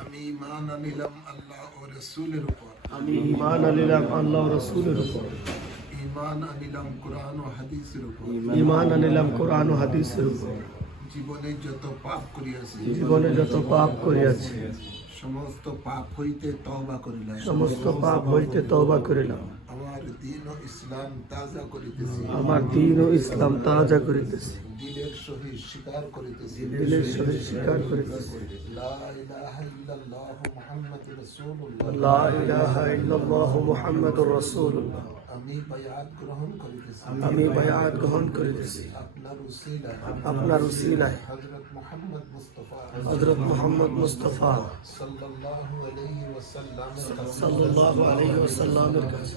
আমি ইমান আনিলাম আল্লাহ ও রসুলের উপর আমি ইমান আনিলাম আল্লাহ রসুলের উপর ইমান আনিলাম কোরআন ও হাদিসের উপর ইমান আনিলাম কোরআন ও হাদিসের উপর জীবনে যত পাপ করিয়াছি জীবনে যত পাপ করিয়াছি সমস্ত পাপ হইতে তওবা করিলাম সমস্ত পাপ হইতে তওবা করিলাম আমার দিন ও ইসলাম তাজা করিতেছি আমার দিন ও ইসলাম তাজা করিতেছি দিলের সহিত স্বীকার করিতেছি দিলের সহিত স্বীকার করিতেছি লা ইলাহা ইল্লাল্লাহ মুহাম্মাদুর রাসূলুল্লাহ লা ইলাহা ইল্লাল্লাহ মুহাম্মাদুর রাসূলুল্লাহ আমি বায়াত গ্রহণ করিতেছি আমি বায়াত গ্রহণ করিতেছি আপনার উসিলায় আপনার উসিলায় হযরত মুহাম্মদ মুস্তাফা হযরত মুহাম্মদ মুস্তাফা সাল্লাল্লাহু আলাইহি ওয়াসাল্লাম সাল্লাল্লাহু আলাইহি ওয়াসাল্লামের কাছে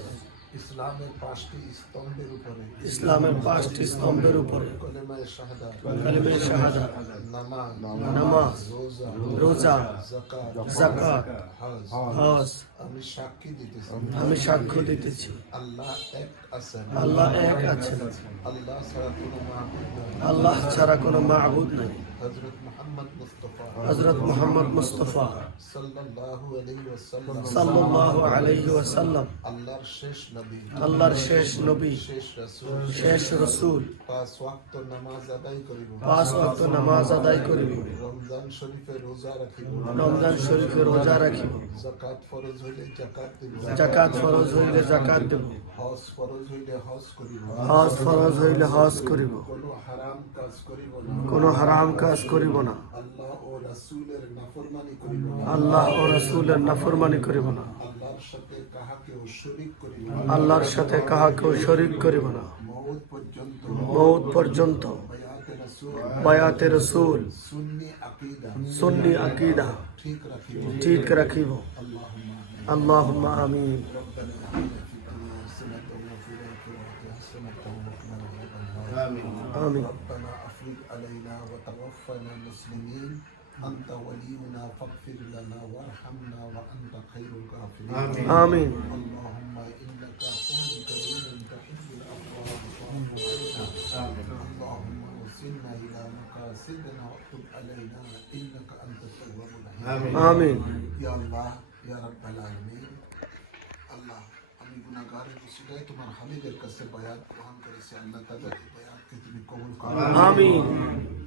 ইসলামের পাঁচটি স্তম্ভের উপরে। ইসলামের পাঁচটি স্তম্ভের উপরে। কলেমায়ে শাহাদাত কালেমে শাহাদা। নামাজ নামাজ রোজা রোজা যাকাত যাকাত হজ। হজ। আমি সাক্ষী দিতেছি। আমি সাক্ষ্য দিতেছি। আল্লাহ এক আছেন। আল্লাহ এক আছেন। আল্লাহ ছাড়া কোনো মাহবুব নাই। আল্লাহ ছাড়া কোনো মাহবুদ নাই। হযরত মুহাম্মদ মুস্তাফা। হযরত মুহাম্মদ মুস্তাফা। সাল্লাল্লাহু আলাইহি ওয়াসাল্লাম। সাল্লাল্লাহু আলাইহি ওয়াসাল্লাম। আল্লাহর শেষ আল্লাহর শেষ নবী শেষ রসুল। পাঁচ ওয়াক্ত নামাজ আদায় করিব। পাঁচ ওয়াক্ত নামাজ আদায় করিব। রমজান শরীফে রোজা রাখিব। রমজান শরীফে রোজা রাখিব। যাকাত ফরজ হইলে যাকাত দিব। জাকাত ফরজ হইলে জাকাত দেব। হজ ফরজ হইলে হজ করিব। হজ ফরজ হইলে হজ করিব। কোনো হারাম কাজ করিব না। কোনো হারাম কাজ করিব না। আল্লাহ ও রাসূলের নাফরমানি করিব না। আল্লাহ ও রসুলের নাফরমানি করিব না। আল্লাহর সাথে কাহাকেও শরীক করিব না আল্লাহর সাথে কাহাকেও শরিক করিব না মউত পর্যন্ত মৌত পর্যন্ত বায়াতে রাসূল বায়াতে রসুল সুন্নি আকীদা সুন্নি আকিদা ঠিক রাখিব ঠিক রাখিব আল্লাহুম্মা আল্লাহুম্মা আমিন ربنا آتنا في الدنيا حسنة وفي الآخرة حسنة وقنا عذاب النار آمين ربنا أفرج علينا وتوفنا مسلمين أنت ولينا فاغفر لنا وارحمنا وأنت خير الغافرين آمين اللهم إنك عفو كريم تحب العفو فاعف عنا اللهم وصلنا إلى مقاصدنا واكتب علينا إنك أنت التواب الرحيم آمين ইয়া আল্লাহ ইয়া রাব্বাল আলামিন আল্লাহ আমি গুনাহগারের উসিলায় তোমার হাবিবের কাছে বায়াত গ্রহণ করেছি আল্লাহ তাদের এই বায়াতকে তুমি কবুল করো আমিন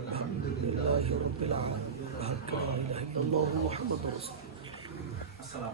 والحمد لله رب العالمين. لا إله إلا الله. محمد رسول الله